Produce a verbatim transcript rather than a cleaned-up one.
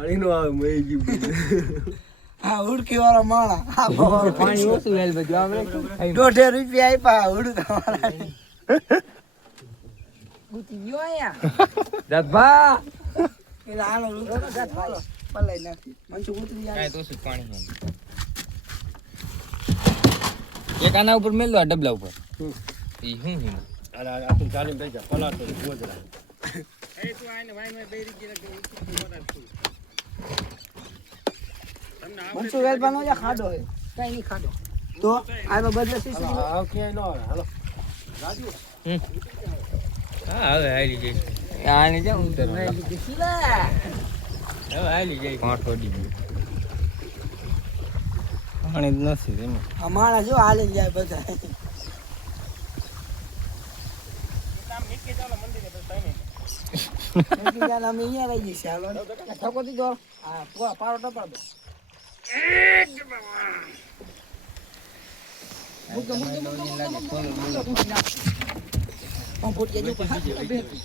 પાણી નો આવે મઈ ગયું હા ઉડકી વાળા માણા હા પાણી ઓછું વેલ બધું આપણે દોઢે રૂપિયા આપ્યા ઉડકા વાળા ગુતી ગયો આયા દબા એટલે આનો રૂપિયો જાત ભાઈ પલાઈ નાખી મંચુ ઉતરી જાય કાઈ તો શું પાણી છે એક આના ઉપર મેલ દો આ ડબલા ઉપર ઈ હું હું અરે આ તું ચાલીને બેસી જા પલાટ તો ગોજરા એ તું આને વાઈ મે બેરી ગઈ કે મોટા છું તમને મંચુ વેલ બનો જા ખાડો હે કઈ નહીં ખાડો તો આ તો બધે સીસી આ ક્યાંય નો આવે હાલો રાજુ હા હવે આલી જઈ આને જા ઉતર હવે આલી જઈ પાંચ ઓડી પાણી જ નથી તેમ આ માણા જો હાલી જાય બધા નામ નીકળી જાવ મંદિરે તો તઈ મૂકી જાય અમે અહીંયા રહી જઈશું હાલો ઠકો દીધો હા પૂરા પારો ટપા દો મુક દો મુક દો મુક દો મુક દો મુક દો મુક દો મુક દો